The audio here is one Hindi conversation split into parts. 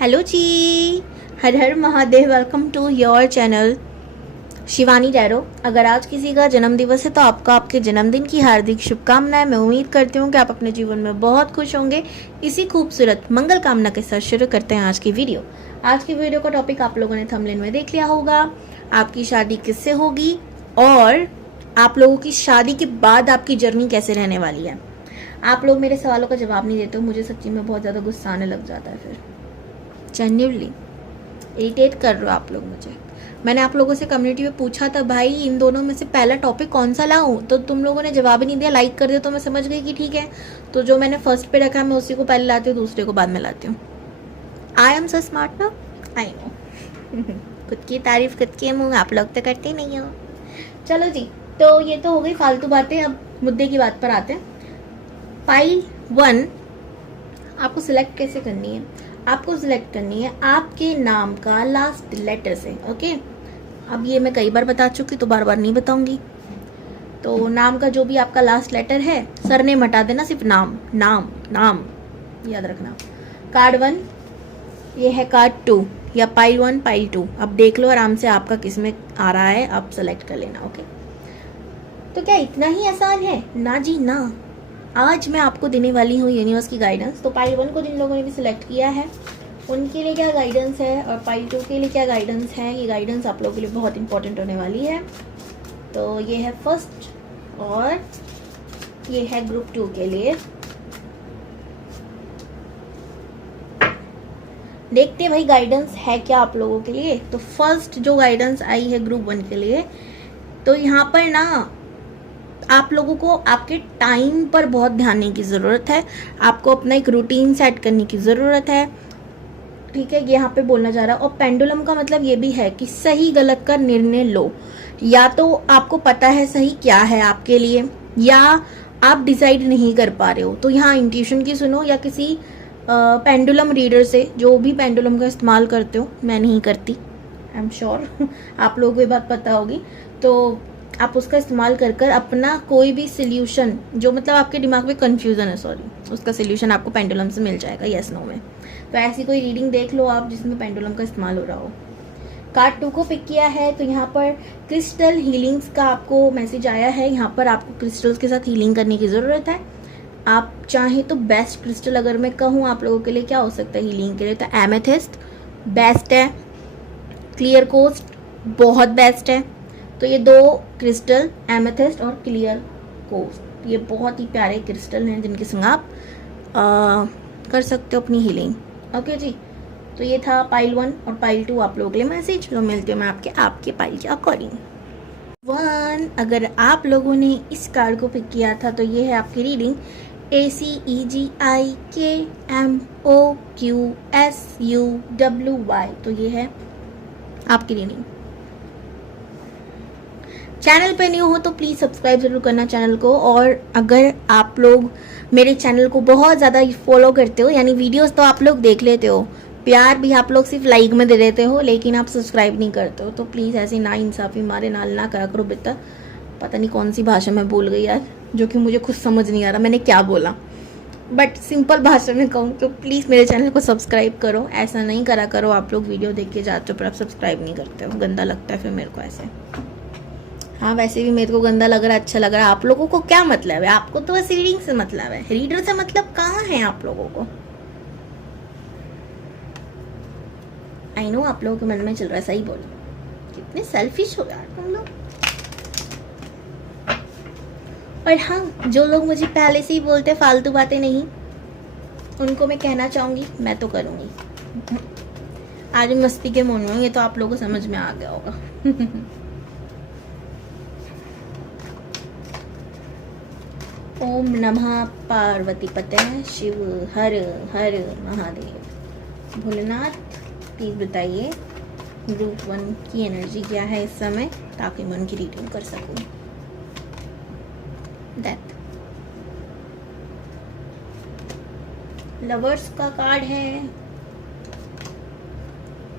हेलो जी, हर हर Mahadev. Welcome to your channel Shivani Dairo. अगर आज किसी का जन्म दिवस है तो आपको आपके जन्मदिन की हार्दिक शुभकामनाएं। मैं उम्मीद करती हूँ कि आप अपने जीवन में बहुत खुश होंगे। इसी खूबसूरत मंगल कामना के साथ शुरू करते हैं आज की वीडियो। आज की वीडियो का टॉपिक आप लोगों ने थंबनेल में देख लिया होगा, आपकी शादी किससे होगी और आप लोगों की शादी के बाद आपकी जर्नी कैसे रहने वाली है। आप लोग मेरे सवालों का जवाब नहीं देते हो, मुझे सच्ची में बहुत ज़्यादा गुस्सा आने लग जाता है। फिर जेन्युइनली इरिटेट कर रहे हो आप लोग मुझे। मैंने आप लोगों से कम्युनिटी में पूछा था भाई इन दोनों में से पहला टॉपिक कौन सा लाऊं, तो तुम लोगों ने जवाब ही नहीं दिया। लाइक कर दिया तो मैं समझ गई कि ठीक है, तो जो मैंने फर्स्ट पे रखा मैं उसी को पहले लाती हूँ, दूसरे को बाद में लाती हूँ। आई एम सो स्मार्ट ना, आई नो। खुद की तारीफ खुद के मुंह, आप लोग तो करते नहीं हो। चलो जी, तो ये तो हो गई फालतू बातें। अब मुद्दे की बात पर आते हैं। फाइल 1 आपको सिलेक्ट कैसे करनी है? आपको सिलेक्ट करनी है आपके नाम का लास्ट लेटर से। ओके, अब ये मैं कई बार बता चुकी तो बार बार नहीं बताऊंगी। तो नाम का जो भी आपका लास्ट लेटर है, सरनेम हटा देना, सिर्फ नाम नाम नाम याद रखना। कार्ड 1 ये है, कार्ड 2 या पाइल 1 पाइल 2। अब देख लो आराम से आपका किस में आ रहा है, आप सेलेक्ट कर लेना। ओके, तो क्या इतना ही आसान है? ना जी ना। आज मैं आपको देने वाली हूँ यूनिवर्स की गाइडेंस। तो पाइल 1 को जिन लोगों ने भी सिलेक्ट किया है उनके लिए क्या गाइडेंस है और पाइल 2 के लिए क्या गाइडेंस है, ये गाइडेंस आप लोगों के लिए बहुत इंपॉर्टेंट होने वाली है। तो ये है फर्स्ट और ये है ग्रुप 2 के लिए। देखते हैं भाई गाइडेंस है क्या आप लोगों के लिए। तो फर्स्ट जो गाइडेंस आई है ग्रुप 1 के लिए, तो यहाँ पर ना आप लोगों को आपके टाइम पर बहुत ध्यान देने की ज़रूरत है। आपको अपना एक रूटीन सेट करने की ज़रूरत है। ठीक है, यहाँ पे बोलना जा रहा है। और पेंडुलम का मतलब ये भी है कि सही गलत का निर्णय लो। या तो आपको पता है सही क्या है आपके लिए, या आप डिसाइड नहीं कर पा रहे हो, तो यहाँ इंट्यूशन की सुनो या किसी पेंडुलम रीडर से, जो भी पेंडुलम का इस्तेमाल करते हो। मैं नहीं करती, आई एम श्योर आप लोगों को ये बात पता होगी। तो आप उसका इस्तेमाल कर कर अपना कोई भी सोल्यूशन, जो मतलब आपके दिमाग में कंफ्यूजन है, सॉरी, उसका सोल्यूशन आपको पेंडुलम से मिल जाएगा, यस नो में। तो ऐसी कोई रीडिंग देख लो आप जिसमें पेंडुलम का इस्तेमाल हो रहा हो। कार्ड 2 को पिक किया है, तो यहाँ पर क्रिस्टल हीलिंग्स का आपको मैसेज आया है। यहाँ पर आपको क्रिस्टल्स के साथ हीलिंग करने की ज़रूरत है। आप चाहें तो बेस्ट क्रिस्टल अगर मैं कहूँ आप लोगों के लिए क्या हो सकता है हीलिंग के लिए, तो एमेथिस्ट बेस्ट है, क्लियर कोस्ट बहुत बेस्ट है। तो ये 2 क्रिस्टल, एमेथिस्ट और क्लियर कोस्ट, ये बहुत ही प्यारे क्रिस्टल हैं जिनके संग आप कर सकते हो अपनी हीलिंग। ओके जी, तो ये था पाइल 1 और पाइल 2 आप लोगों के लिए मैसेज। तो मिलती हूँ मैं आपके पाइल के अकॉर्डिंग। 1 अगर आप लोगों ने इस कार्ड को पिक किया था तो ये है आपकी रीडिंग ACEGIKMOQSUWY। तो ये है आपकी रीडिंग। चैनल पे न्यू हो तो प्लीज़ सब्सक्राइब जरूर करना चैनल को। और अगर आप लोग मेरे चैनल को बहुत ज़्यादा फॉलो करते हो, यानी वीडियोस तो आप लोग देख लेते हो, प्यार भी आप लोग सिर्फ लाइक में दे देते हो, लेकिन आप सब्सक्राइब नहीं करते हो, तो प्लीज़ ऐसी ना इंसाफी मारे नाल ना करा करो बेटा। पता नहीं कौन सी भाषा में बोल गई यार, जो कि मुझे खुद समझ नहीं आ रहा मैंने क्या बोला, बट सिंपल भाषा में कहूँ तो प्लीज़ मेरे चैनल को सब्सक्राइब करो। ऐसा नहीं करा करो आप लोग वीडियो देख के जाते हो पर आप सब्सक्राइब नहीं करते हो, गंदा लगता है फिर मेरे को ऐसे। हाँ वैसे भी मेरे को गंदा लग रहा है, अच्छा लग रहा है, आप लोगों को क्या मतलब है? आपको तो बस रीडिंग से मतलब है, रीडर से मतलब कहाँ है आप लोगों को? आई नो आप लोगों के मन में चल रहा है, सही बोलो, कितने सेल्फिश हो यार तुम लोग। और हाँ, जो लोग मुझे पहले से ही बोलते फालतू बातें नहीं, उनको मैं कहना चाहूंगी मैं तो करूंगी। आज मस्ती के मूड में हूं, ये तो आप लोगों को समझ में आ गया होगा। ओम नमः पार्वती पते शिव हर हर महादेव। भोलेनाथ प्लीज बताइए ग्रुप 1 की एनर्जी क्या है इस समय, ताकि मैं उनकी रीडिंग कर सकूं। डेथ, लवर्स का कार्ड है।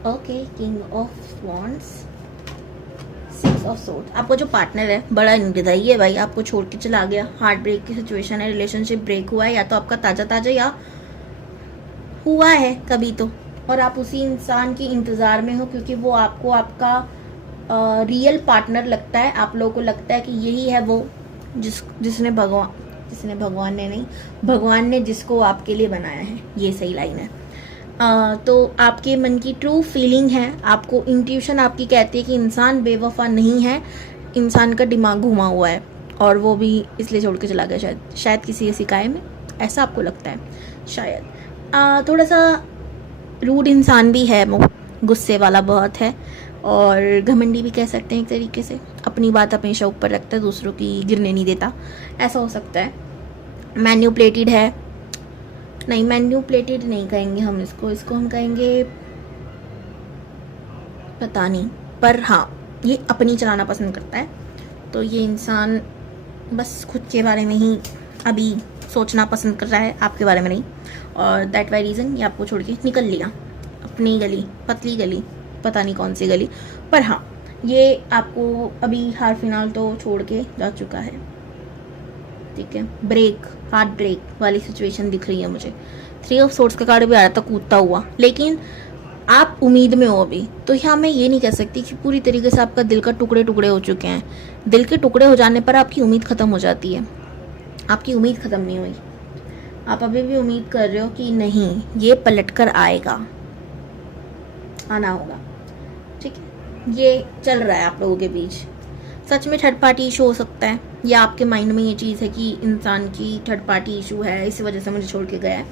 Okay, king of wands, 6 of swords. आपका जो पार्टनर है बड़ा निर्दयी है भाई, आपको छोड़ के चला गया, हार्ट ब्रेक की सिचुएशन है, रिलेशनशिप ब्रेक हुआ है, या तो आपका ताजा ताजा या हुआ है कभी तो, और आप उसी इंसान के इंतज़ार में हो, क्योंकि वो आपको आपका रियल पार्टनर लगता है। आप लोगों को लगता है कि यही है वो जिसने भगवान ने नहीं, भगवान ने जिसको आपके लिए बनाया है। ये सही लाइन है। तो आपके मन की ट्रू फीलिंग है, आपको इंट्यूशन आपकी कहती है कि इंसान बेवफा नहीं है, इंसान का दिमाग घुमा हुआ है और वो भी इसलिए छोड़ के चला गया, शायद किसी ऐसी काय में, ऐसा आपको लगता है शायद। थोड़ा सा रूड इंसान भी है वो, गुस्से वाला बहुत है और घमंडी भी कह सकते हैं एक तरीके से। अपनी बात हमेशा ऊपर रखता है, दूसरों की गिरने नहीं देता, ऐसा हो सकता है। मैन्युपुलेटेड है, नहीं मैन्युपुलेटेड नहीं कहेंगे हम इसको हम कहेंगे पता नहीं, पर हाँ ये अपनी चलाना पसंद करता है। तो ये इंसान बस खुद के बारे में ही अभी सोचना पसंद कर रहा है, आपके बारे में नहीं, और दैट वाई रीज़न ये आपको छोड़ के निकल लिया अपनी गली, पतली गली, पता नहीं कौन सी गली, पर हाँ ये आपको अभी हाल फिलहाल तो छोड़ के जा चुका है। ठीक है, ब्रेक, हार्ट ब्रेक वाली सिचुएशन दिख रही है मुझे। 3 ऑफ सोर्ड्स का कार्ड भी आ रहा था कूदता हुआ, लेकिन आप उम्मीद में हो अभी। तो यहाँ मैं ये नहीं कह सकती कि पूरी तरीके से आपका दिल का टुकड़े टुकड़े हो चुके हैं। दिल के टुकड़े हो जाने पर आपकी उम्मीद ख़त्म हो जाती है। आपकी उम्मीद ख़त्म नहीं हुई, आप अभी भी उम्मीद कर रहे हो कि नहीं ये पलट कर आएगा, आना होगा। ठीक है, ये चल रहा है आप लोगों के बीच। सच में थर्ड पार्टी इशू हो सकता है, या आपके माइंड में ये चीज़ है कि इंसान की थर्ड पार्टी इशू है, इसी वजह से मुझे छोड़ के गया है।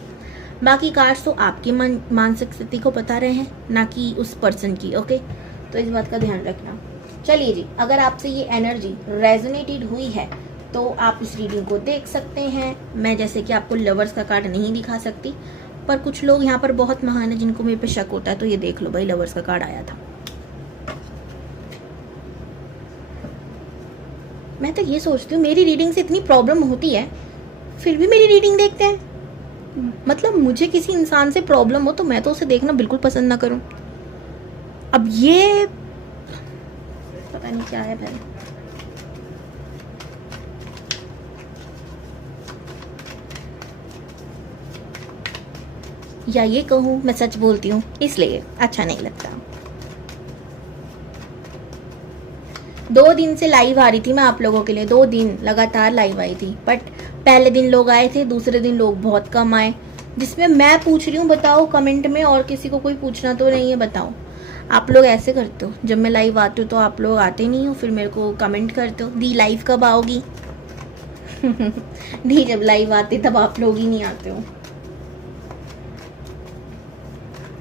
बाकी कार्ड्स तो आपकी मानसिक स्थिति को बता रहे हैं, ना कि उस पर्सन की। ओके, तो इस बात का ध्यान रखना। चलिए जी, अगर आपसे ये एनर्जी रेजोनेटेड हुई है तो आप इस रीडिंग को देख सकते हैं। मैं जैसे कि आपको लवर्स का कार्ड नहीं दिखा सकती, पर कुछ लोग यहाँ पर बहुत महान है जिनको मेरे पे शक होता है, तो ये देख लो भाई, लवर्स का कार्ड आया था। मैं तो ये सोचती हूँ मेरी रीडिंग से इतनी प्रॉब्लम होती है, फिर भी मेरी रीडिंग देखते हैं। मतलब मुझे किसी इंसान से प्रॉब्लम हो तो मैं तो उसे देखना बिल्कुल पसंद ना करूं। अब ये पता नहीं क्या है भाई। या ये कहूँ मैं सच बोलती हूँ इसलिए अच्छा नहीं लगता। 2 दिन से लाइव आ रही थी मैं आप लोगों के लिए, 2 दिन लगातार लाइव आई थी, बट पहले दिन लोग आए थे, दूसरे दिन लोग बहुत कम आए, जिसमें मैं पूछ रही हूँ बताओ कमेंट में, और किसी को कोई पूछना तो नहीं है, बताओ। आप लोग ऐसे करते हो, जब मैं लाइव आती हूँ तो आप लोग आते नहीं हो, फिर मेरे को कमेंट करते हो दी लाइव कब आओगी। दी जब लाइव आते तब आप लोग ही नहीं आते हो।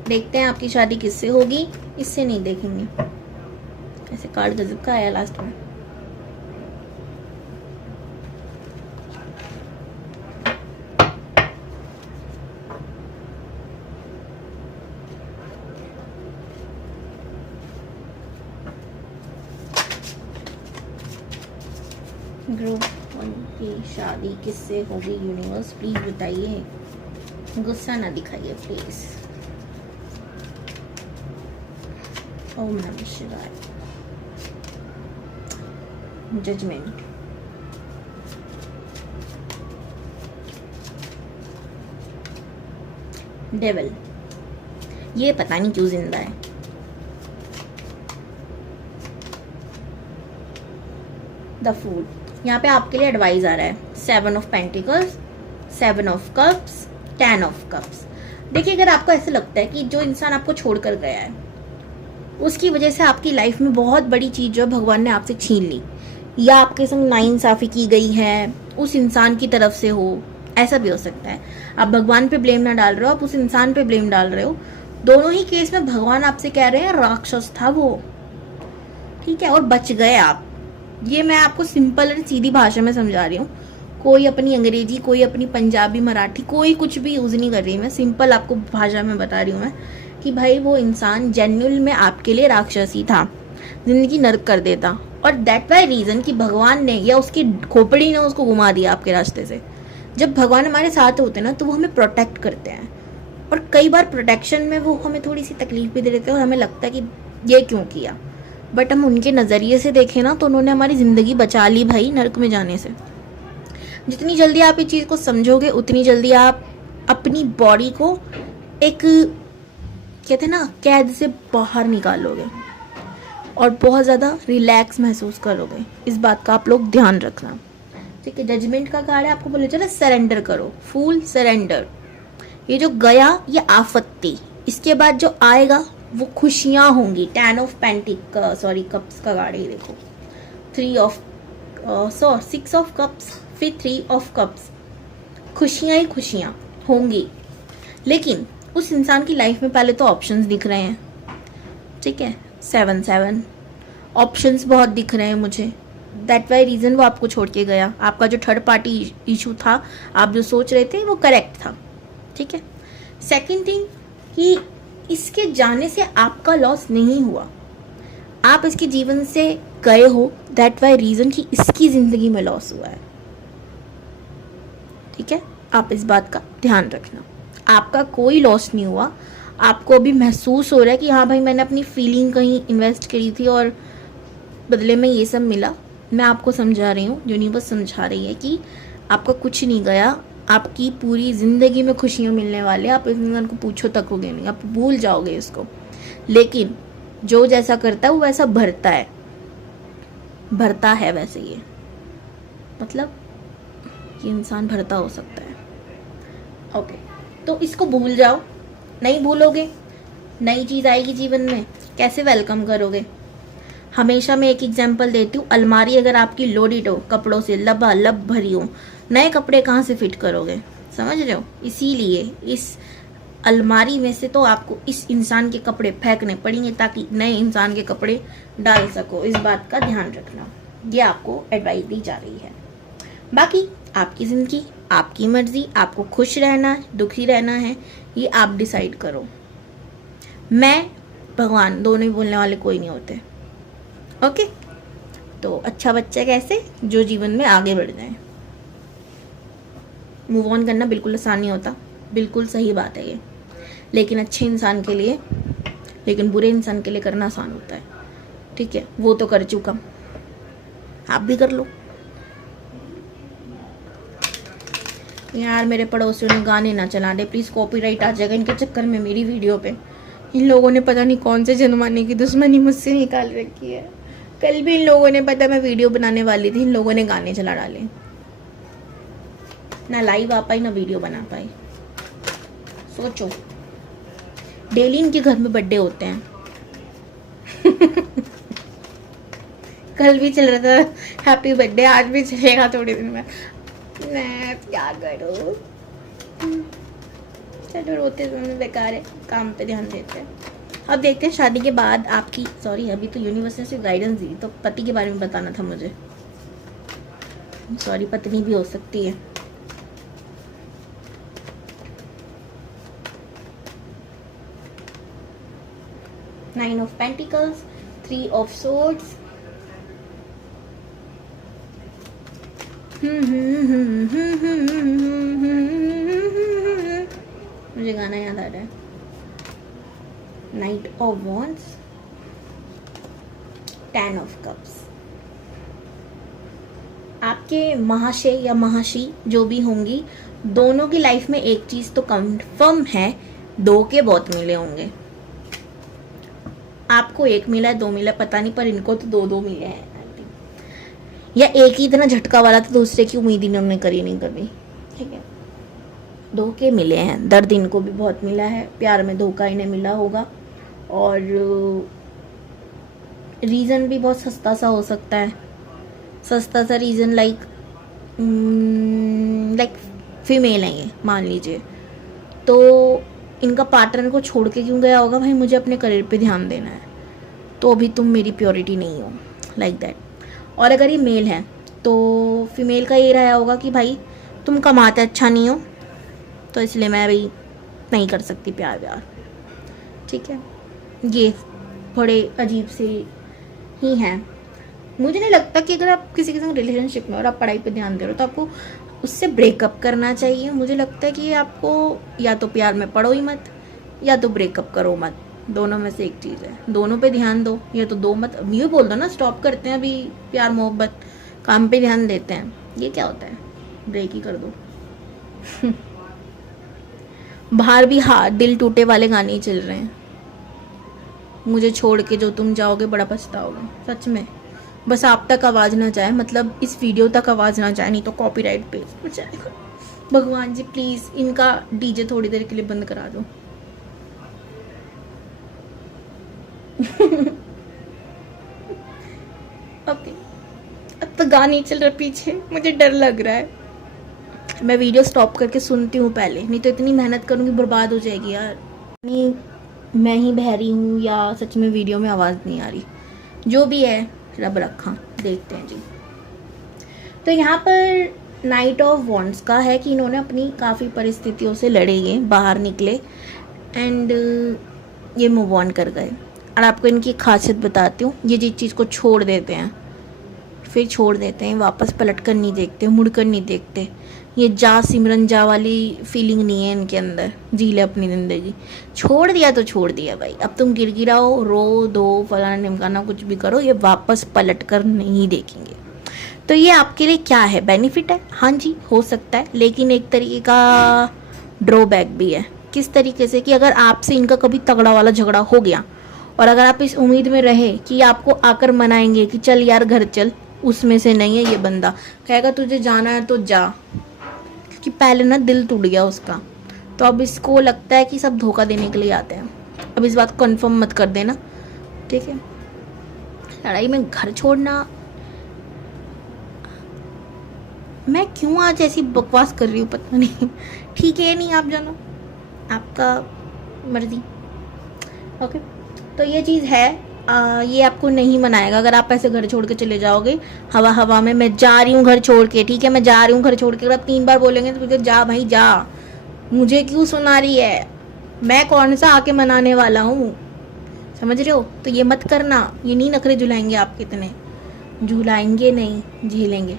देखते हैं आपकी शादी किससे होगी, इससे नहीं देखेंगे। ऐसे कार्ड गजब का आया लास्ट में। ग्रुप 1 की शादी किससे होगी यूनिवर्स प्लीज बताइए, गुस्सा ना दिखाइए प्लीज। ओम नमः शिवाय। जजमेंट, डेविल, ये पता नहीं क्यों जिंदा है। द फूल, यहाँ पे आपके लिए एडवाइस आ रहा है। 7 of pentacles, 7 of cups, 10 of cups. देखिए, अगर आपको ऐसे लगता है कि जो इंसान आपको छोड़कर गया है उसकी वजह से आपकी लाइफ में बहुत बड़ी चीज जो भगवान ने आपसे छीन ली, या आपके संग नाइंसाफी की गई है उस इंसान की तरफ से हो, ऐसा भी हो सकता है। आप भगवान पे ब्लेम ना डाल रहे हो, आप उस इंसान पे ब्लेम डाल रहे हो। दोनों ही केस में भगवान आपसे कह रहे हैं राक्षस था वो, ठीक है, और बच गए आप। ये मैं आपको सिंपल और सीधी भाषा में समझा रही हूँ, कोई अपनी अंग्रेजी, कोई अपनी पंजाबी, मराठी, कोई कुछ भी यूज नहीं कर रही। मैं सिंपल आपको भाषा में बता रही हूँ मैं कि भाई वो इंसान जेन्युइन में आपके लिए राक्षस ही था, जिंदगी नर्क कर देता, और दैट वाई रीजन कि भगवान ने या उसकी खोपड़ी ने उसको घुमा दिया आपके रास्ते से। जब भगवान हमारे साथ होते हैं ना, तो वो हमें प्रोटेक्ट करते हैं, और कई बार प्रोटेक्शन में वो हमें थोड़ी सी तकलीफ भी दे देते हैं और हमें लगता है कि ये क्यों किया, बट हम उनके नज़रिए से देखें ना तो उन्होंने हमारी ज़िंदगी बचा ली भाई नर्क में जाने से। जितनी जल्दी आप इस चीज़ को समझोगे उतनी जल्दी आप अपनी बॉडी को एक कहते हैं ना, कैद से बाहर निकालोगे और बहुत ज़्यादा रिलैक्स महसूस करोगे। इस बात का आप लोग ध्यान रखना, ठीक है। जजमेंट का कार्ड है, आपको बोले चले सरेंडर करो, फुल सरेंडर। ये जो गया ये आफत्ती, इसके बाद जो आएगा वो खुशियां होंगी। 10 ऑफ पेंटिक सॉरी कप्स का कार्ड है, देखो 6 ऑफ कप्स, फिर 3 ऑफ कप्स। खुशियां ही खुशियां होंगी, लेकिन उस इंसान की लाइफ में पहले तो ऑप्शंस दिख रहे हैं, ठीक है। 7 ऑप्शंस बहुत दिख रहे हैं मुझे। दैट वाई रीज़न वो आपको छोड़ के गया। आपका जो थर्ड पार्टी इशू था, आप जो सोच रहे थे वो करेक्ट था, ठीक है। सेकंड थिंग कि इसके जाने से आपका लॉस नहीं हुआ, आप इसके जीवन से गए हो। दैट वाई रीज़न कि इसकी ज़िंदगी में लॉस हुआ है, ठीक है। आप इस बात का ध्यान रखना। आपका कोई लॉस नहीं हुआ। आपको अभी महसूस हो रहा है कि हाँ भाई, मैंने अपनी फीलिंग कहीं इन्वेस्ट करी थी और बदले में ये सब मिला। मैं आपको समझा रही हूँ, यूनिवर्स समझा रही है कि आपका कुछ नहीं गया। आपकी पूरी ज़िंदगी में खुशियाँ मिलने वाले। आप इस इंसान को पूछो तकोगे नहीं, आप भूल जाओगे इसको। लेकिन जो जैसा करता है वो वैसा भरता है वैसे ये, मतलब ये इंसान भरता हो सकता है, ओके। तो इसको भूल जाओ। नहीं भूलोगे, नई चीज़ आएगी जीवन में, कैसे वेलकम करोगे। हमेशा मैं एक एग्जांपल देती हूँ, अलमारी अगर आपकी लोडेड हो, कपड़ों से लबालब भरी हो, नए कपड़े कहाँ से फिट करोगे, समझ रहे हो। इसीलिए इस अलमारी में से तो आपको इस इंसान के कपड़े फेंकने पड़ेंगे ताकि नए इंसान के कपड़े डाल सको। इस बात का ध्यान रखना, ये आपको एडवाइस दी जा रही है। बाकी आपकी ज़िंदगी, आपकी मर्जी, आपको खुश रहना है, दुखी रहना है, ये आप डिसाइड करो। मैं भगवान दोनों ही बोलने वाले कोई नहीं होते, ओके। तो अच्छा बच्चा कैसे, जो जीवन में आगे बढ़ जाए। मूव ऑन करना बिल्कुल आसान नहीं होता, बिल्कुल सही बात है ये, लेकिन अच्छे इंसान के लिए, लेकिन बुरे इंसान के लिए करना आसान होता है, ठीक है। वो तो कर चुका, आप भी कर लो। यार मेरे पड़ोसियों ने गाने ना चला दे प्लीज़, कॉपीराइट आ जाएगा इनके चक्कर में मेरी वीडियो पे। इन लोगों ने पता नहीं कौन से जन्माने की दुश्मनी मुझसे निकाल रखी है। कल भी इन लोगों ने, पता मैं वीडियो बनाने वाली थी, इन लोगों ने गाने चला डाले। ना लाइव आ पाई ना वीडियो बना पाई। सोचो, डेली इनके घर में बर्थडे होते हैं। कल भी चल रहा था हैप्पी बर्थडे, आज भी चलेगा थोड़े दिन में। मैं क्या करूँ, चलो रोते समय बेकार है, काम पे ध्यान देते हैं। अब देखते हैं शादी के बाद आपकी, सॉरी अभी तो यूनिवर्स ने सिर्फ गाइडेंस दी, तो पति के बारे में बताना था मुझे, सॉरी पत्नी भी हो सकती है। Nine of pentacles, 3 of swords, मुझे गाना याद आ रहा है। Night of wands, 10 of cups. आपके महाशय या महाशी जो भी होंगी, दोनों की लाइफ में एक चीज तो कंफर्म है, 2 के बहुत मिले होंगे। आपको 1 मिला है, 2 मिला है पता नहीं, पर इनको तो 2-2 मिले हैं, या एक ही इतना झटका वाला था, दूसरे की उम्मीद इन्होंने करी नहीं कभी, ठीक है। 2 के मिले हैं, दर्द इनको भी बहुत मिला है, प्यार में धोखा इन्हें मिला होगा, और रीज़न भी बहुत सस्ता सा हो सकता है। सस्ता सा रीज़न लाइक फीमेल है ये, मान लीजिए, तो इनका पार्टनर को छोड़ के क्यों गया होगा, भाई मुझे अपने करियर पे ध्यान देना है, तो अभी तुम मेरी प्योरिटी नहीं हो, लाइक दैट। और अगर ये मेल है तो फीमेल का ये रहा होगा कि भाई तुम कमाते अच्छा नहीं हो, तो इसलिए मैं भाई नहीं कर सकती प्यार व्यार, ठीक है। ये थोड़े अजीब से ही हैं। मुझे नहीं लगता कि अगर आप किसी के संग रिलेशनशिप में और आप पढ़ाई पे ध्यान दे रहे हो तो आपको उससे ब्रेकअप करना चाहिए। मुझे लगता है कि आपको या तो प्यार में पढ़ो ही मत, या तो ब्रेकअप करो मत, दोनों में से एक चीज़ है। दोनों पे ध्यान दो, या तो दो मत। ये बोल दो ना स्टॉप करते हैं अभी प्यार मोहब्बत, काम पे ध्यान देते हैं, ये क्या होता है, ब्रेक ही कर दो। बाहर भी हाँ दिल टूटे वाले गाने ही चल रहे हैं, मुझे छोड़ के जो तुम जाओगे बड़ा पछताओगे, सच में। बस आप तक आवाज़ ना जाए, मतलब इस वीडियो तक आवाज़ ना जाए, नहीं तो कॉपीराइट पे हो जाएगा। भगवान जी प्लीज़ इनका डीजे थोड़ी देर के लिए बंद करा दो। ओके, अब तो गाने चल रहे पीछे, मुझे डर लग रहा है। मैं वीडियो स्टॉप करके सुनती हूँ पहले, नहीं तो इतनी मेहनत करूँगी बर्बाद हो जाएगी यार। नहीं मैं ही बहरी हूँ या सच में वीडियो में आवाज़ नहीं आ रही, जो भी है रब रखा, देखते हैं जी। तो यहाँ पर नाइट ऑफ वॉन्ड्स का है कि इन्होंने अपनी काफ़ी परिस्थितियों से लड़े, ये बाहर निकले एंड ये मूव ऑन कर गए। और आपको इनकी खासियत बताती हूँ, ये जिस चीज़ को छोड़ देते हैं फिर छोड़ देते हैं, वापस पलट कर नहीं देखते, मुड़ कर नहीं देखते। ये जा सिमरन जा वाली फीलिंग नहीं है इनके अंदर, जी ले अपनी ज़िंदगी, छोड़ दिया तो छोड़ दिया भाई। अब तुम गिड़गिड़ाओ, रो दो, फलाना ढिमकाना कुछ भी करो, ये वापस पलट कर नहीं देखेंगे। तो ये आपके लिए क्या है, बेनिफिट है, हाँ जी हो सकता है, लेकिन एक तरीके का ड्रॉबैक भी है। किस तरीके से कि अगर आपसे इनका कभी तगड़ा वाला झगड़ा हो गया और अगर आप इस उम्मीद में रहे कि आपको आकर मनाएंगे कि चल यार घर चल, उसमें से नहीं है ये बंदा, कहेगा तुझे जाना है तो जा, क्योंकि पहले ना दिल टूट गया उसका। तो अब इसको लगता है कि सब धोखा देने के लिए आते हैं। अब इस बात को कन्फर्म मत कर देना, ठीक है। लड़ाई में घर छोड़ना, मैं क्यों आज ऐसी बकवास कर रही हूँ पता नहीं। ठीक है, नहीं आप जानो, आपका मर्जी। ओके, तो ये चीज़ है, ये आपको नहीं मनाएगा अगर आप ऐसे घर छोड़ के चले जाओगे हवा हवा में, मैं जा रही हूँ घर छोड़ के, ठीक है मैं जा रही हूँ घर छोड़ के। अगर आप 3 बार बोलेंगे तो फिर जा भाई जा, मुझे क्यों सुना रही है, मैं कौन सा आके मनाने वाला हूँ, समझ रहे हो। तो ये मत करना, ये नहीं नखरे झुलाएंगे आपके, इतने झुलाएंगे नहीं, झेलेंगे।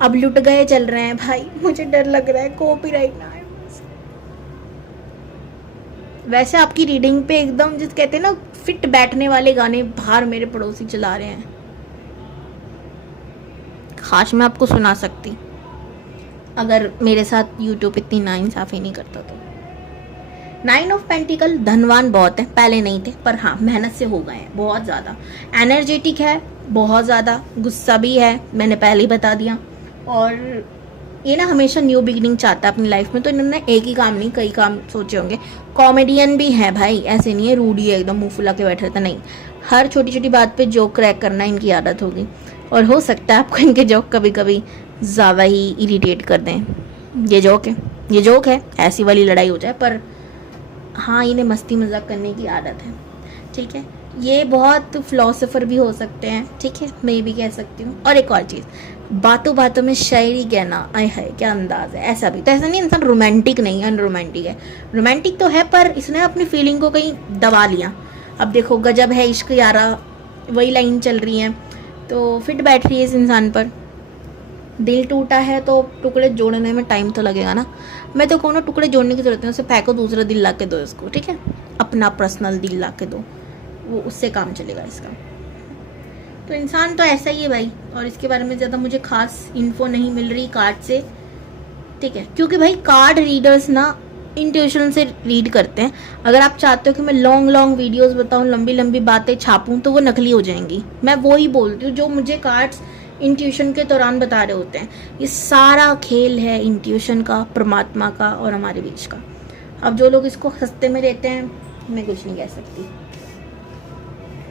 अब लुट गए चल रहे हैं भाई, मुझे डर लग रहा है कॉपीराइट ना आए। वैसे आपकी रीडिंग पे एकदम जिस कहते हैं ना फिट बैठने वाले गाने बाहर मेरे पड़ोसी चला रहे हैं, खास मैं आपको सुना सकती अगर मेरे साथ यूट्यूब इतनी नाइंसाफी नहीं करता तो। 9 ऑफ पेंटिकल, धनवान बहुत है, पहले नहीं थे पर हाँ मेहनत से हो गए हैं बहुत ज़्यादा। एनर्जेटिक है बहुत ज़्यादा, गुस्सा भी है, मैंने पहले ही बता दिया। और ये ना हमेशा न्यू बिगिनिंग चाहता है अपनी लाइफ में, तो इन्होंने एक ही काम नहीं कई काम सोचे होंगे। कॉमेडियन भी है भाई, ऐसे नहीं है रूडी है एकदम मुंह फुला के बैठे रहता, नहीं, हर छोटी छोटी बात पे जोक क्रैक करना इनकी आदत होगी। और हो सकता है आपको इनके जोक कभी कभी ज़्यादा ही इरिटेट कर दें। ये जोक है, ये जोक है, ऐसी वाली लड़ाई हो जाए, पर हाँ इन्हें मस्ती मजाक करने की आदत है, ठीक है। ये बहुत फिलोसोफर भी हो सकते हैं, ठीक है, मैं भी कह सकती हूँ। और एक और चीज़, बातों बातों में शायरी कहना, आय हाय क्या अंदाज है, ऐसा भी तो ऐसा नहीं इंसान रोमांटिक नहीं है, अनरोमांटिक है, रोमांटिक तो है पर इसने अपनी फीलिंग को कहीं दबा लिया। अब देखो गजब है इश्क यारा, वही लाइन चल रही है, तो फिट बैठ रही है इस इंसान पर। दिल टूटा है तो टुकड़े जोड़ने में टाइम तो लगेगा ना, मैं तो कहूँ ना टुकड़े जोड़ने की जरूरत है, उसे फेंको दूसरा दिल ला के दो इसको, ठीक है, अपना पर्सनल दिल ला के दो, वो उससे काम चलेगा इसका। तो इंसान तो ऐसा ही है भाई, और इसके बारे में ज़्यादा मुझे खास इन्फो नहीं मिल रही कार्ड से, ठीक है, क्योंकि भाई कार्ड रीडर्स ना इंट्यूशन से रीड करते हैं। अगर आप चाहते हो कि मैं लॉन्ग लॉन्ग वीडियोस बताऊं, लंबी लंबी बातें छापूं, तो वो नकली हो जाएंगी। मैं वो ही बोलती हूँ जो मुझे कार्ड्स इंट्यूशन के दौरान बता रहे होते हैं। ये सारा खेल है इंट्यूशन का, परमात्मा का और हमारे बीच का। अब जो लोग इसको सस्ते में देते हैं, मैं कुछ नहीं कह सकती।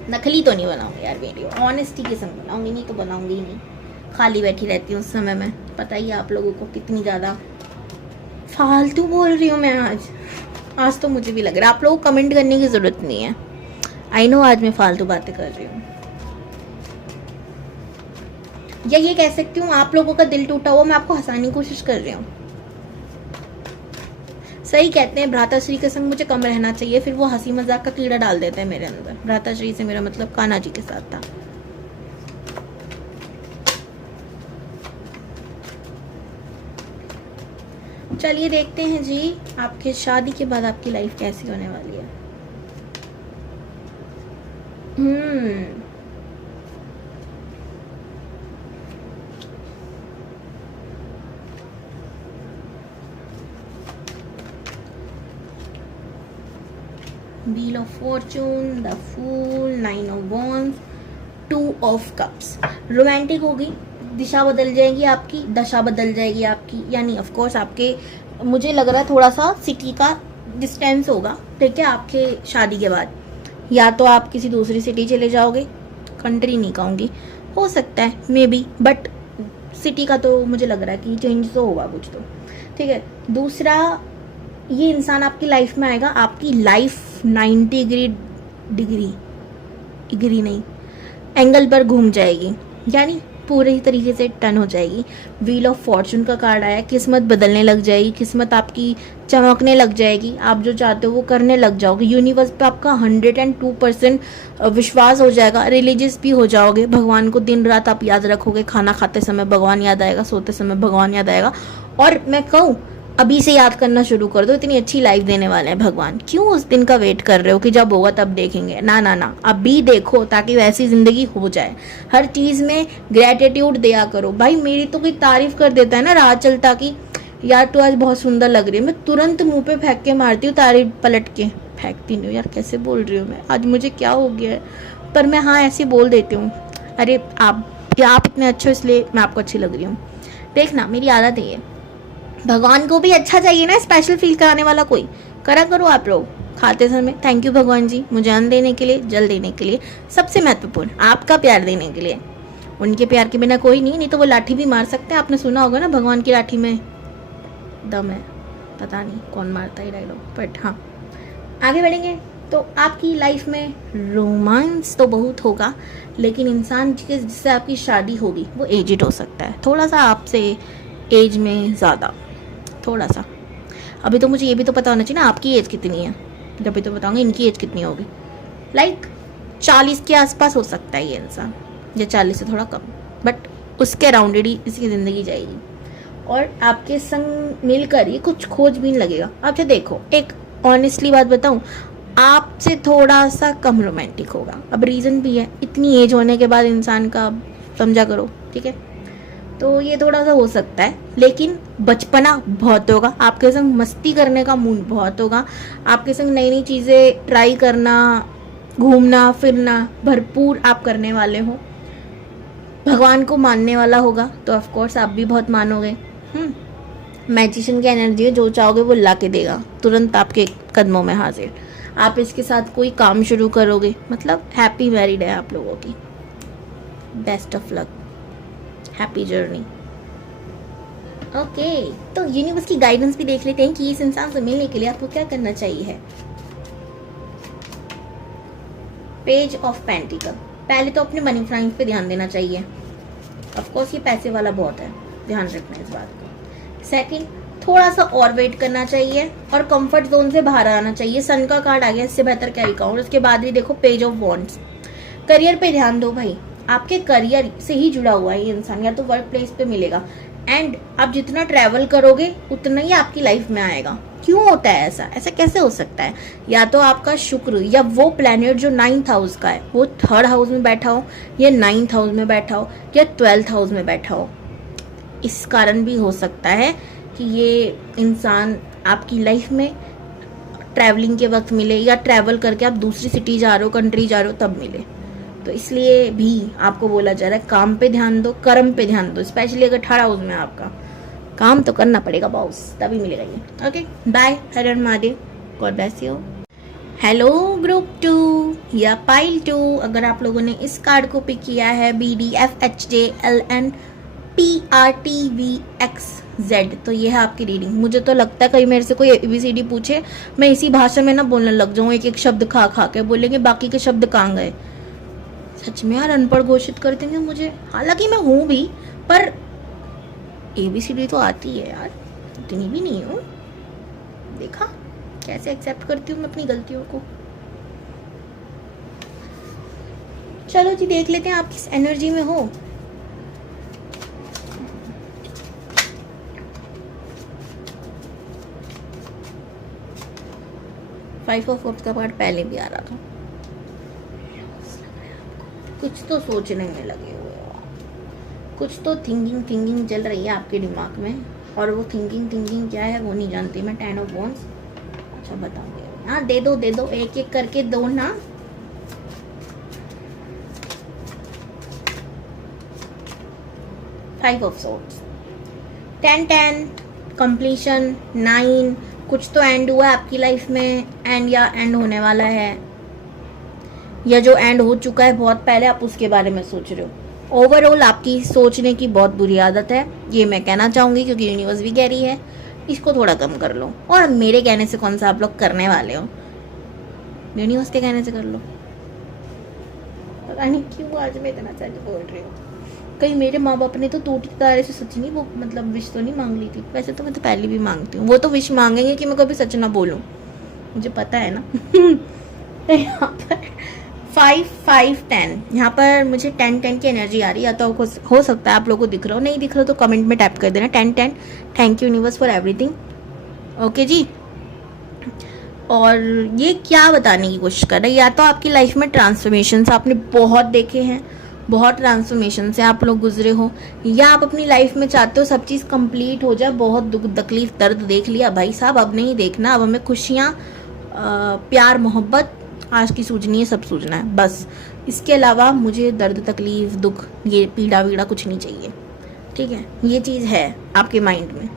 नकली तो नहीं बनाऊंगी यार वीडियो, ऑनेस्टी के संग बनाऊंगी, नहीं तो बनाऊंगी ही नहीं। खाली बैठी रहती हूँ उस समय में, पता ही है आप लोगों को कितनी ज़्यादा फालतू बोल रही हूँ मैं आज तो मुझे भी लग रहा है। आप लोगों को कमेंट करने की ज़रूरत नहीं है, आई नो आज मैं फालतू बातें कर रही हूँ, या ये कह सकती हूँ आप लोगों का दिल टूटा हुआ, मैं आपको हंसाने की कोशिश कर रही हूँ। सही कहते हैं भ्राताश्री के संग मुझे कम रहना चाहिए, फिर वो हंसी मजाक का कीड़ा डाल देते हैं मेरे अंदर। भ्राताश्री से मेरा मतलब कान्हा जी के साथ था। चलिए देखते हैं जी आपके शादी के बाद आपकी लाइफ कैसी होने वाली है। Wheel of fortune, the fool, 9 of wands, 2 of cups. Romantic होगी, दिशा बदल जाएगी आपकी, दशा बदल जाएगी आपकी, यानी ऑफ कोर्स आपके, मुझे लग रहा है थोड़ा सा सिटी का डिस्टेंस होगा, ठीक है, आपके शादी के बाद। या तो आप किसी दूसरी सिटी चले जाओगे, कंट्री नहीं कहूँगी, हो सकता है मे बी, बट सिटी का तो मुझे लग रहा है कि चेंज तो होगा कुछ तो, ठीक है। दूसरा, ये इंसान आपकी लाइफ में आएगा, आपकी लाइफ 90 डिग्री नहीं, एंगल पर घूम जाएगी, यानी पूरे ही तरीके से टर्न हो जाएगी। व्हील ऑफ फॉर्चून का कार्ड आया, किस्मत बदलने लग जाएगी, किस्मत आपकी चमकने लग जाएगी, आप जो चाहते हो वो करने लग जाओगे। यूनिवर्स पे आपका 102% विश्वास हो जाएगा, रिलीजियस भी हो जाओगे, भगवान को दिन रात आप याद रखोगे, खाना खाते समय भगवान याद आएगा, सोते समय भगवान याद आएगा। और मैं कहूँ अभी से याद करना शुरू कर दो, इतनी अच्छी लाइफ देने वाले हैं भगवान। क्यों उस दिन का वेट कर रहे हो कि जब होगा तब देखेंगे? ना ना ना, अभी देखो ताकि वैसी जिंदगी हो जाए। हर चीज में ग्रेटिट्यूड दिया करो। भाई मेरी तो कोई तारीफ कर देता है ना राह चलता की, यार तू आज बहुत सुंदर लग रही है, मैं तुरंत मुंह पे फेंक के मारती हूँ, तारीफ पलट के फेंकती नहीं हूँ। यार कैसे बोल रही हूँ मैं, आज मुझे क्या हो गया है, पर मैं हाँ ऐसे बोल देती हूँ, अरे आप इतने अच्छे हो इसलिए मैं आपको अच्छी लग रही हूँ। देखना मेरी आदत है ये। भगवान को भी अच्छा चाहिए ना, स्पेशल फील कराने वाला कोई, करा करो आप लोग खाते समय। थैंक यू भगवान जी, मुझे अन्न देने के लिए, जल देने के लिए, सबसे महत्वपूर्ण आपका प्यार देने के लिए। उनके प्यार के बिना कोई नहीं तो वो लाठी भी मार सकते हैं। आपने सुना होगा ना भगवान की लाठी में दम है, पता नहीं कौन मारता है डायलॉग, बट हाँ आगे बढ़ेंगे। तो आपकी लाइफ में रोमांस तो बहुत होगा, लेकिन इंसान जिससे आपकी शादी होगी वो एजिड हो सकता है, थोड़ा सा आपसे एज में ज़्यादा, थोड़ा सा। अभी तो मुझे ये भी तो पता होना चाहिए ना आपकी एज कितनी है, जब तो बताऊंगी इनकी एज कितनी होगी। लाइक 40 के आसपास हो सकता है ये इंसान, या 40 से थोड़ा कम, बट उसके अराउंडेड ही इसकी ज़िंदगी जाएगी। और आपके संग मिलकर ये कुछ खोजबीन लगेगा। अब देखो, एक ऑनेस्टली बात बताऊं, आपसे थोड़ा सा कम रोमांटिक होगा। अब रीज़न भी है, इतनी एज होने के बाद इंसान का समझा करो, ठीक है, तो ये थोड़ा सा हो सकता है। लेकिन बचपना बहुत होगा, आपके संग मस्ती करने का मूड बहुत होगा, आपके संग नई नई चीज़ें ट्राई करना, घूमना फिरना भरपूर आप करने वाले हो। भगवान को मानने वाला होगा तो ऑफ कोर्स आप भी बहुत मानोगे। मैजिशियन की एनर्जी है, जो चाहोगे वो ला के देगा, तुरंत आपके कदमों में हाजिर। आप इसके साथ कोई काम शुरू करोगे, मतलब हैप्पी मैरिड है आप लोगों की। Best of luck, happy journey. Okay, तो यूनिवर्स की गाइडेंस भी देख लेते हैं कि इस इंसान से मिलने के लिए आपको क्या करना चाहिए। Page of pentacle. पहले तो अपने मनी फ्रेंड्स पे ध्यान देना चाहिए, ऑफ कोर्स ये पैसे वाला बहुत है, ध्यान रखना इस बात को। सेकंड, थोड़ा सा और वेट करना चाहिए और कंफर्ट जोन से बाहर आना चाहिए। सन का कार्ड आ गया, इससे बेहतर क्या ही कहूँ। उसके बाद भी देखो पेज ऑफ वॉन्ड्स। करियर पे ध्यान दो भाई, आपके करियर से ही जुड़ा हुआ है ये इंसान, या तो वर्क प्लेस पे मिलेगा। एंड आप जितना ट्रैवल करोगे उतना ही आपकी लाइफ में आएगा। क्यों होता है ऐसा, ऐसा कैसे हो सकता है? या तो आपका शुक्र या वो प्लैनेट जो 9th हाउस का है वो 3rd हाउस में बैठा हो, या 9th हाउस में बैठा हो, या 12th हाउस में बैठा हो। इस कारण भी हो सकता है कि ये इंसान आपकी लाइफ में ट्रैवलिंग के वक्त मिले, या ट्रैवल करके आप दूसरी सिटी जा रहे हो, कंट्री जा रहे हो तब मिले। तो इसलिए भी आपको बोला जा रहा है काम पे ध्यान दो, कर्म पे ध्यान दो। स्पेशली अगर 18 हाउस में आपका काम तो करना पड़ेगा बॉस, तभी मिलेगा ये। ओके बाय, हर हर Mahadev, god bless you. Hello group 2 या पाइल 2, अगर आप लोगों ने इस कार्ड को पिक किया है BDFHJLNPRTVXZ, तो ये है आपकी रीडिंग। मुझे तो लगता है कहीं मेरे से कोई ABCD पूछे, मैं इसी भाषा में ना बोलने लग जाऊँ, एक एक शब्द खा खा के बोलेंगे बाकी के शब्द कहाँ गए। सच में यार अनपढ़ घोषित कर देंगे मुझे, हालांकि मैं हूँ भी, पर ABCD तो आती है यार, इतनी भी नहीं हूँ। देखा कैसे एक्सेप्ट करती हूँ मैं अपनी गलतियों को। चलो जी देख लेते हैं आप किस एनर्जी में हो। फाइव ऑफ कप्स का पार्ट पहले भी आ रहा था। कुछ तो सोचने में लगे हुए हो, कुछ तो थिंकिंग चल रही है आपके दिमाग में, और वो थिंकिंग क्या है वो नहीं जानती मैं। 10 ऑफ वॉन्ड्स, अच्छा बताऊंगी हाँ दे दो, एक एक करके दो ना। फाइव ऑफ सोर्ड्स, 10 कंप्लीशन, 9 कुछ तो एंड हुआ है आपकी लाइफ में, एंड या एंड होने वाला है, या जो एंड हो चुका है बहुत पहले आप उसके बारे में सोच रहे हो। ओवरऑल आपकी सोचने की बहुत बुरी आदत है, ये मैं कहना चाहूंगी, क्योंकि यूनिवर्स भी कह रही है इसको थोड़ा कम कर लो। और मेरे कहने से कौन सा आप लोग करने वाले हो, यूनिवर्स के कहने से कर लो। पता नहीं क्यों आज मैं इतना सच बोल रही हूँ। कहीं मेरे माँ बाप ने तो टूटी तारे से सच नहीं, वो मतलब विश तो नहीं मांग ली थी। वैसे तो मैं तो पहले भी मांगती हूँ, वो तो विश मांगेंगे कि मैं कभी सच ना बोलूँ, मुझे पता है ना। तो यहाँ पर 5 5 10, यहाँ पर मुझे 10 की एनर्जी आ रही है। या तो हो सकता है आप लोगों को दिख रहा हो, नहीं दिख रहा हो तो कमेंट में टाइप कर देना 10 thank you universe for everything. Okay ji. और ये क्या बताने की कोशिश कर रहा है, या तो आपकी लाइफ में ट्रांसफॉर्मेशन आपने बहुत देखे हैं, बहुत ट्रांसफॉर्मेशन से आप लोग गुजरे हो, या आप अपनी लाइफ में चाहते हो सब चीज़ कंप्लीट हो जाए। बहुत दुख तकलीफ दर्द देख लिया भाई साहब, अब नहीं देखना, अब हमें खुशियाँ प्यार मोहब्बत आज की सूझनी है, सब सूझना है बस। इसके अलावा मुझे दर्द तकलीफ दुख ये पीड़ा वीड़ा कुछ नहीं चाहिए। ठीक है, ये चीज़ है आपके माइंड में।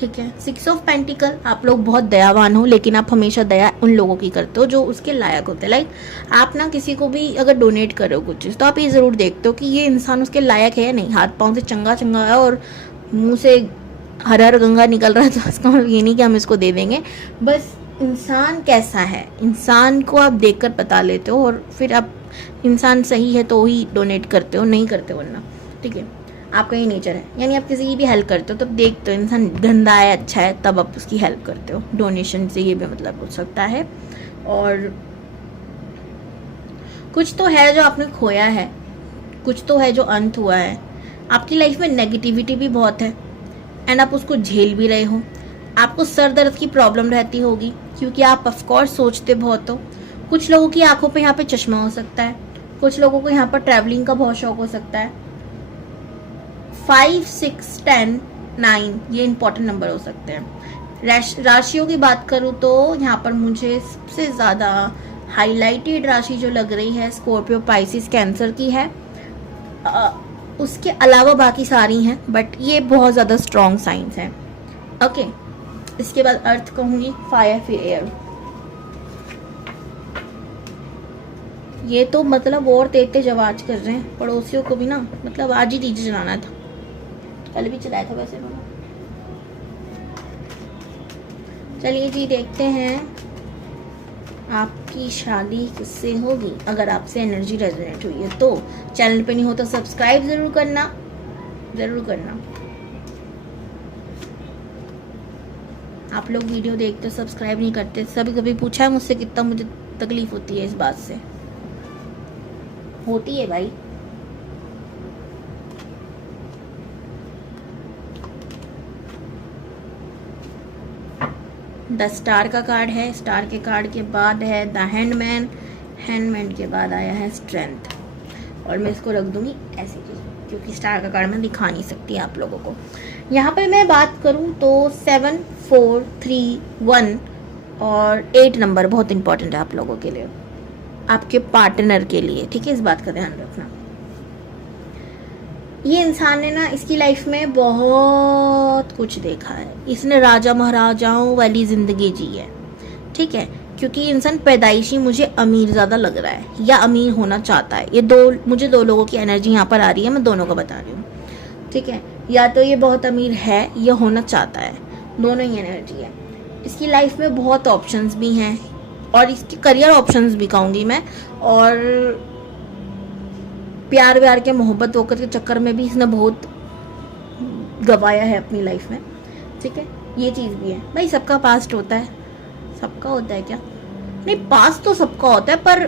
ठीक है, 6 ऑफ पेंटिकल, आप लोग बहुत दयावान हो, लेकिन आप हमेशा दया उन लोगों की करते हो जो उसके लायक होते हैं। लाइक आप ना किसी को भी अगर डोनेट कर रहे हो कुछ चीज़, तो आप ये ज़रूर देखते हो कि ये इंसान उसके लायक है या नहीं। हाथ पाँव से चंगा चंगा है और मुंह से हर हर गंगा निकल रहा है, तो इसका मतलब ये नहीं कि हम इसको दे देंगे। बस इंसान कैसा है, इंसान को आप देखकर बता लेते हो, और फिर आप इंसान सही है तो ही डोनेट करते हो, नहीं करते वरना। ठीक है, आपका ये नेचर है। यानी आप किसी की भी हेल्प करते हो तब देखते हो इंसान गंदा है अच्छा है, तब आप उसकी हेल्प करते हो। डोनेशन से ये भी मतलब हो सकता है। और कुछ तो है जो आपने खोया है, कुछ तो है जो अंत हुआ है। आपकी लाइफ में नेगेटिविटी भी बहुत है, एंड आप उसको झेल भी रहे हो। आपको सर दर्द की प्रॉब्लम रहती होगी, क्योंकि आप ऑफकोर्स सोचते बहुत हो। कुछ लोगों की आंखों पे यहाँ पे चश्मा हो सकता है, कुछ लोगों को यहाँ पर ट्रैवलिंग का बहुत शौक हो सकता है। 5 6 10 9 ये इंपॉर्टेंट नंबर हो सकते हैं। राशियों की बात करूँ तो यहाँ पर मुझे सबसे ज़्यादा हाईलाइटेड राशि जो लग रही है स्कॉर्पियो पाइसिस कैंसर की है। उसके अलावा बाकी सारी हैं, बट ये बहुत ज़्यादा स्ट्रॉन्ग साइंस हैं। ओके, इसके बाद अर्थ कहूँगी, फायर फिर एयर। ये तो मतलब और तेज आवाज कर रहे हैं, पड़ोसियों को भी ना मतलब आज ही डीजे चलाना था, कल भी चलाया था वैसे उन्होंने। चलिए जी, देखते हैं आपकी शादी किससे होगी। अगर आपसे एनर्जी रेजोनेट हुई है तो चैनल पे नहीं हो तो सब्सक्राइब जरूर करना, जरूर करना। आप लोग वीडियो देखते सब्सक्राइब नहीं करते, सभी कभी पूछा है मुझसे कितना मुझे तकलीफ होती है इस बात से। होती है भाई। द स्टार का कार्ड है, स्टार के कार्ड के बाद है द हैंडमैन, हैंडमैन के बाद आया है स्ट्रेंथ। और मैं इसको रख दूंगी ऐसे क्योंकि स्टार का कार्ड मैं दिखा नहीं सकती आप लोगों को। यहाँ पे मैं बात करूँ तो 7 4 3 1 और 8 नंबर बहुत इंपॉर्टेंट है आप लोगों के लिए, आपके पार्टनर के लिए। ठीक है, इस बात का ध्यान रखना। ये इंसान ने ना इसकी लाइफ में बहुत कुछ देखा है, इसने राजा महाराजाओं वाली जिंदगी जी है। ठीक है, क्योंकि इंसान पैदाइशी मुझे अमीर ज़्यादा लग रहा है या अमीर होना चाहता है। ये मुझे दो लोगों की एनर्जी यहाँ पर आ रही है, मैं दोनों को बता रही हूँ। ठीक है, या तो ये बहुत अमीर है या होना चाहता है, दोनों ही एनर्जी है। इसकी लाइफ में बहुत ऑप्शंस भी हैं, और इसके करियर ऑप्शंस भी कहूँगी मैं, और प्यार व्यार के मोहब्बत होकर के चक्कर में भी इसने बहुत गवाया है अपनी लाइफ में। ठीक है, ये चीज़ भी है भाई। सबका पास्ट होता है, सबका होता है क्या? नहीं, पास्ट तो सबका होता है, पर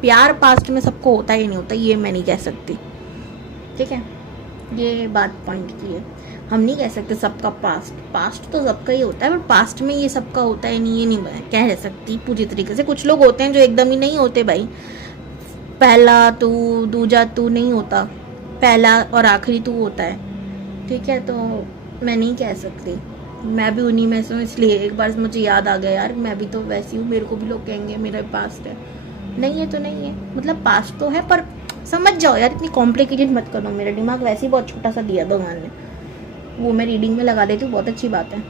प्यार पास्ट में सबको होता ही नहीं होता, ये मैं नहीं कह सकती। ठीक है, ये बात पॉइंट की है। हम नहीं कह सकते सबका पास्ट तो सबका ही होता है, पर पास्ट में ये सबका होता है नहीं, ये नहीं कह सकती पूरी तरीके से। कुछ लोग होते हैं जो एकदम ही नहीं होते भाई, पहला तू दूजा तू नहीं होता, पहला और आखिरी तू होता है। ठीक है, तो मैं नहीं कह सकती। मैं भी उन्हीं में से हूँ, इसलिए एक बार मुझे याद आ गया यार मैं भी तो वैसी हूँ, मेरे को भी लोग कहेंगे मेरा पास्ट है। नहीं है तो नहीं है, मतलब पास्ट तो है पर समझ जाओ यार, इतनी कॉम्प्लिकेटेड मत करो। मेरा दिमाग वैसे ही बहुत छोटा सा दिया भगवान ने, वो मैं रीडिंग में लगा देती हूँ, बहुत अच्छी बात है।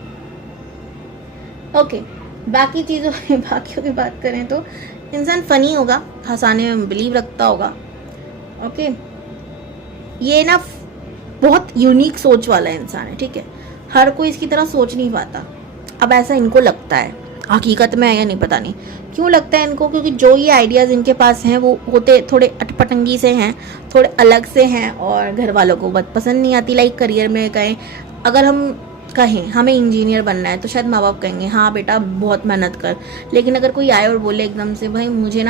ओके, बाकी चीज़ों बाकियों की बात करें तो इंसान फनी होगा, हंसाने में बिलीव रखता होगा। ओके, ये ना बहुत यूनिक सोच वाला इंसान है, ठीक है, हर कोई इसकी तरह सोच नहीं पाता। अब ऐसा इनको लगता है, हकीकत में है या नहीं पता नहीं क्यों लगता है इनको, क्योंकि जो ये आइडियाज़ इनके पास हैं वो होते थोड़े अटपटंगी से हैं, थोड़े अलग से हैं, और घर वालों को बहुत पसंद नहीं आती। लाइक करियर में कहें, अगर हम कहें हमें इंजीनियर बनना है तो शायद माँ बाप कहेंगे हाँ बेटा बहुत मेहनत कर, लेकिन अगर कोई आए और बोले एकदम से भाई मुझे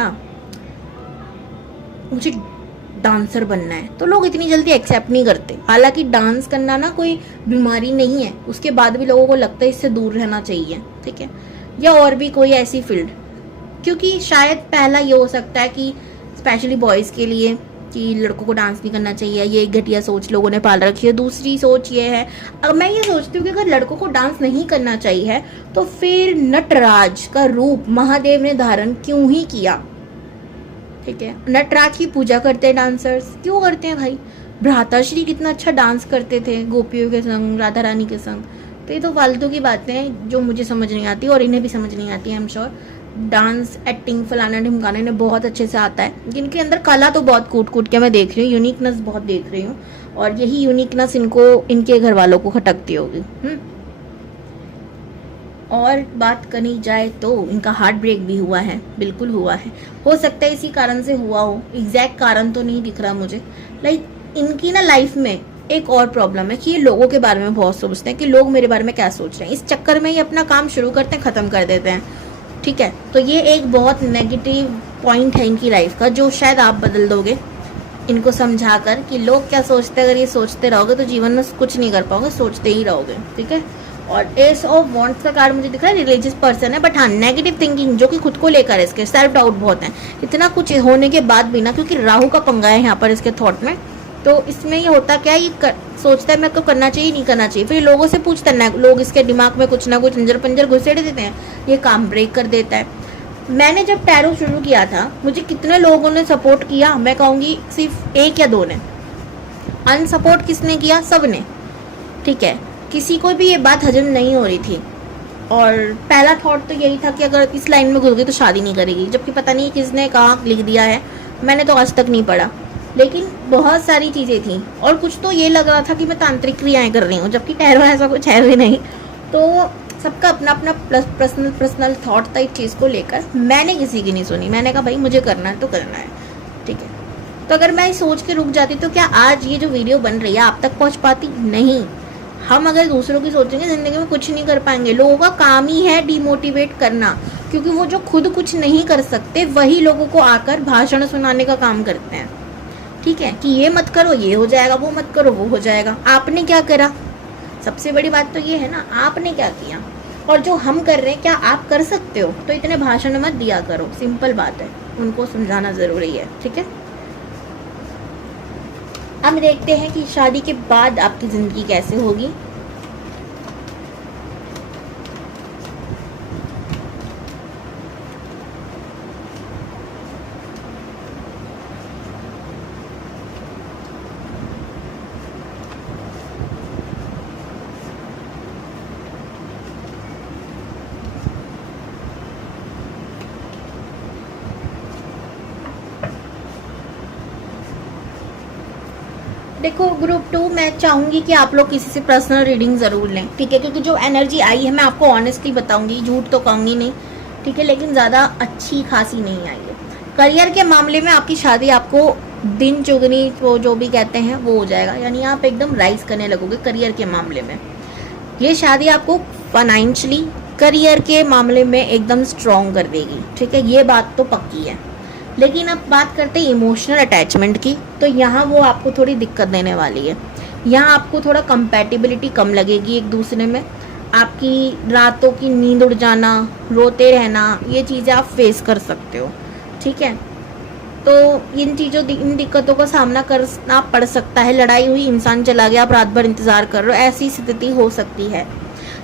डांसर बनना है, तो लोग इतनी जल्दी एक्सेप्ट नहीं करते। हालांकि डांस करना ना कोई बीमारी नहीं है, उसके बाद भी लोगों को लगता है इससे दूर रहना चाहिए, ठीक है, या और भी कोई ऐसी फील्ड, क्योंकि शायद पहला ये हो सकता है कि स्पेशली बॉयज़ के लिए कि लड़कों को डांस नहीं करना चाहिए, ये एक घटिया सोच लोगों ने पाल रखी है। दूसरी सोच ये है, अब मैं ये सोचती हूँ कि अगर लड़कों को डांस नहीं करना चाहिए तो फिर नटराज का रूप महादेव ने धारण क्यों ही किया, ठीक है। नटराज की पूजा करते हैं डांसर्स, क्यों करते हैं भाई? भ्राताश्री कितना अच्छा डांस करते थे गोपियों के संग, राधा रानी के संग। तो ये तो फालतू की बातें हैं जो मुझे समझ नहीं आती और इन्हें भी समझ नहीं आती है, I am sure. Dance, acting, फलाना ढिमकाना इन्हें बहुत अच्छे से आता है। जिनके अंदर कला तो बहुत कूट कूट के मैं देख रही हूँ, यूनिकनेस बहुत देख रही हूँ, और यही यूनिकनेस इनको इनके घर वालों को खटकती होगी। और बात करी जाए तो इनका हार्ट ब्रेक भी हुआ है, बिल्कुल हुआ है। हो सकता है इसी कारण से हुआ हो, एग्जैक्ट कारण तो नहीं दिख रहा मुझे। लाइक इनकी ना लाइफ में एक और प्रॉब्लम है कि ये लोगों के बारे में बहुत सोचते हैं कि लोग मेरे बारे में क्या सोच रहे हैं। इस चक्कर में ये अपना काम शुरू करते हैं, ख़त्म कर देते हैं, ठीक है। तो ये एक बहुत नेगेटिव पॉइंट है इनकी लाइफ का, जो शायद आप बदल दोगे इनको समझाकर कि लोग क्या सोचते हैं। अगर ये सोचते रहोगे तो जीवन में कुछ नहीं कर पाओगे, सोचते ही रहोगे, ठीक है। और एस ऑफ वॉन्ट्स का कार्ड मुझे दिख रहा है, रिलीजियस पर्सन है, बट हाँ नेगेटिव थिंकिंग जो कि खुद को लेकर, इसके सेल्फ डाउट बहुत है। इतना कुछ होने के बाद भी ना, क्योंकि राहु का पंगा है यहाँ पर इसके थॉट में, तो इसमें ये होता क्या है, ये सोचता है मैं को करना चाहिए नहीं करना चाहिए, फिर लोगों से पूछता है, लोग इसके दिमाग में कुछ ना कुछ अंजर पंजर घुसेड़ देते हैं, ये काम ब्रेक कर देता है। मैंने जब टैरो शुरू किया था मुझे कितने लोगों ने सपोर्ट किया, मैं कहूँगी सिर्फ 1 या 2 ने। अनसपोर्ट किसने किया? सब ने, ठीक है। किसी को भी ये बात हजम नहीं हो रही थी, और पहला थॉट तो यही था कि अगर इस लाइन में घुस गई तो शादी नहीं करेगी, जबकि पता नहीं किसने कहाँ लिख दिया है, मैंने तो आज तक नहीं पढ़ा। लेकिन बहुत सारी चीज़ें थी, और कुछ तो ये लग रहा था कि मैं तांत्रिक क्रियाएं कर रही हूँ, जबकि टैरो ऐसा कुछ है भी नहीं। तो सबका अपना अपना पर्सनल थॉट था इस चीज़ को लेकर। मैंने किसी की नहीं सुनी, मैंने कहा भाई मुझे करना है तो करना है, ठीक है। तो अगर मैं सोच के रुक जाती तो क्या आज ये जो वीडियो बन रही है आप तक पहुँच पाती? नहीं। हम अगर दूसरों की सोचेंगे ज़िंदगी में कुछ नहीं कर पाएंगे। लोगों का काम ही है डिमोटिवेट करना, क्योंकि वो जो खुद कुछ नहीं कर सकते वही लोगों को आकर भाषण सुनाने का काम करते हैं, ठीक है, कि ये मत करो ये हो जाएगा, वो मत करो वो हो जाएगा। आपने क्या करा? सबसे बड़ी बात तो ये है ना, आपने क्या किया, और जो हम कर रहे हैं क्या आप कर सकते हो? तो इतने भाषण मत दिया करो, सिंपल बात है, उनको समझाना ज़रूरी है, ठीक है। अब देखते हैं कि शादी के बाद आपकी ज़िंदगी कैसे होगी। देखो ग्रुप 2 मैं चाहूँगी कि आप लोग किसी से पर्सनल रीडिंग ज़रूर लें, ठीक है, क्योंकि जो एनर्जी आई है मैं आपको ऑनेस्टली बताऊँगी, झूठ तो कहूँगी नहीं, ठीक है, लेकिन ज़्यादा अच्छी खासी नहीं आई है। करियर के मामले में आपकी शादी आपको दिन चुगनी वो जो भी कहते हैं वो हो जाएगा, यानी आप एकदम राइज करने लगोगे करियर के मामले में। ये शादी आपको फाइनेंशियली करियर के मामले में एकदम स्ट्रॉन्ग कर देगी, ठीक है, ये बात तो पक्की है। लेकिन अब बात करते हैं इमोशनल अटैचमेंट की, तो यहाँ वो आपको थोड़ी दिक्कत देने वाली है। यहाँ आपको थोड़ा कंपैटिबिलिटी कम लगेगी एक दूसरे में, आपकी रातों की नींद उड़ जाना, रोते रहना, ये चीज़ें आप फेस कर सकते हो, ठीक है। तो इन दिक्कतों का सामना करना पड़ सकता है। लड़ाई हुई, इंसान चला गया, आप रात भर इंतज़ार कर रहे हो, ऐसी स्थिति हो सकती है।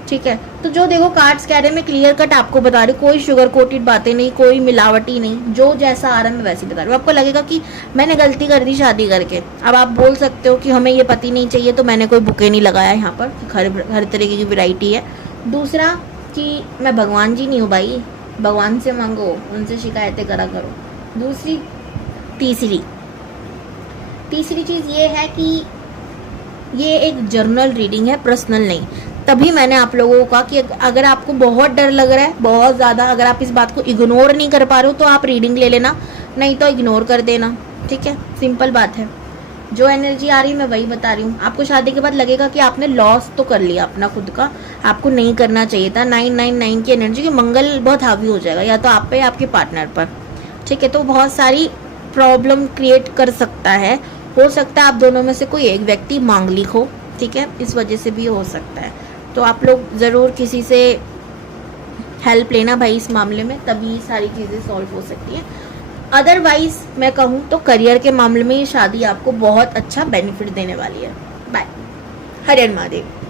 ठीक है। तो जो देखो कार्ड्स कह रहे हैं, मैं क्लियर कट आपको बता रही हूँ, कोई शुगर कोटेड बातें नहीं, कोई मिलावटी नहीं, जो जैसा आ रहा है मैं वैसे बता रही हूँ। आपको लगेगा कि मैंने गलती कर दी शादी करके, अब आप बोल सकते हो कि हमें ये पति नहीं चाहिए, तो मैंने कोई बुके नहीं लगाया यहाँ पर, हर तरीके की वैरायटी है। दूसरा कि मैं भगवान जी नहीं हूँ भाई, भगवान से मांगो, उनसे शिकायतें करा करो। दूसरी तीसरी चीज़ ये है कि ये एक जर्नल रीडिंग है, पर्सनल नहीं। तभी मैंने आप लोगों को कहा कि अगर आपको बहुत डर लग रहा है, बहुत ज़्यादा, अगर आप इस बात को इग्नोर नहीं कर पा रहे हो, तो आप रीडिंग ले लेना, नहीं तो इग्नोर कर देना, ठीक है, सिंपल बात है। जो एनर्जी आ रही है मैं वही बता रही हूँ। आपको शादी के बाद लगेगा कि आपने लॉस तो कर लिया अपना खुद का, आपको नहीं करना चाहिए था। 999 की एनर्जी की मंगल बहुत हावी हो जाएगा, या तो आप पे या आपके पार्टनर पर, ठीक है। तो बहुत सारी प्रॉब्लम क्रिएट कर सकता है, हो सकता है आप दोनों में से कोई एक व्यक्ति मांगलिक हो, ठीक है, इस वजह से भी हो सकता है। तो आप लोग ज़रूर किसी से हेल्प लेना भाई इस मामले में, तभी सारी चीज़ें सॉल्व हो सकती हैं। अदरवाइज मैं कहूँ तो करियर के मामले में ये शादी आपको बहुत अच्छा बेनिफिट देने वाली है। बाय। हर हर महादेव।